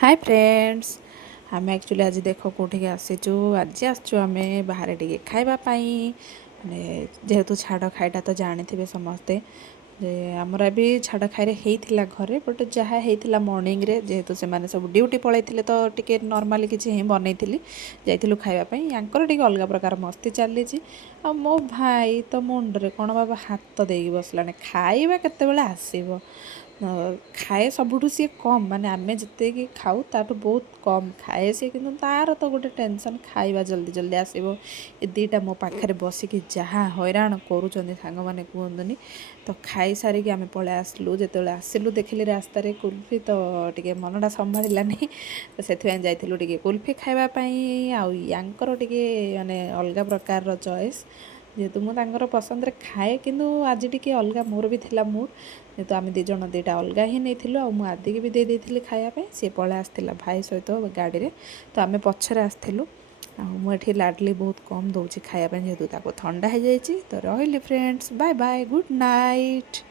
Hi friends. आम actually आज देख कौटिक आसीचु आज आसचु आम बाहर टे खावाई माने जेहेतु छाड़ खाईटा तो जानी थे समस्ते जे आमर भी छाड़ खाई होता घरे बट जहाँ होता मॉर्निंग रे जेहेतु से माने सब ड्यूटी पलि तो टिके नॉर्मली किसी हिं बनई जाइलु खावाई यांकर टिके अलग प्रकार मस्ती चली आ मो भाई तो मुंडे कौन बाबा हाथ देकी बसला खाଇବା केतेबेले आसीबो खाए सबुठू सी कम माने आमे जिते कि खाऊ ताठू बहुत कम खाए सी कि तार तो गोटे टेंशन खाଇବା जल्दी जल्दी आसो ये दीटा मो पाखे बसिकी जहाँ हैरान करूँ सांग मैंने कहतुनि तो खाई सारिकी आम पलि आसलु जो आसलु देखिली रास्तार कुल्फी तो टे मनटा संभालानी तो से जाइलु टे कुल्फी खावाई आंकर टे माने अलग प्रकार चॉइस जेहेतु मुझे पसंद खाए किंतु आज टी अलग मोर भी थिला मूड जेहेतु आम दी जन दीटा अलग ही नहीं आदि की भी दे देती खायापी सी पलि आसला भाई सहित गाड़ी में तो आम पछरे आसलु मुझे लाडली बहुत कम दूसरी खायापी जेहेतु थंडा हो जाए तो रही friends bye bye good night.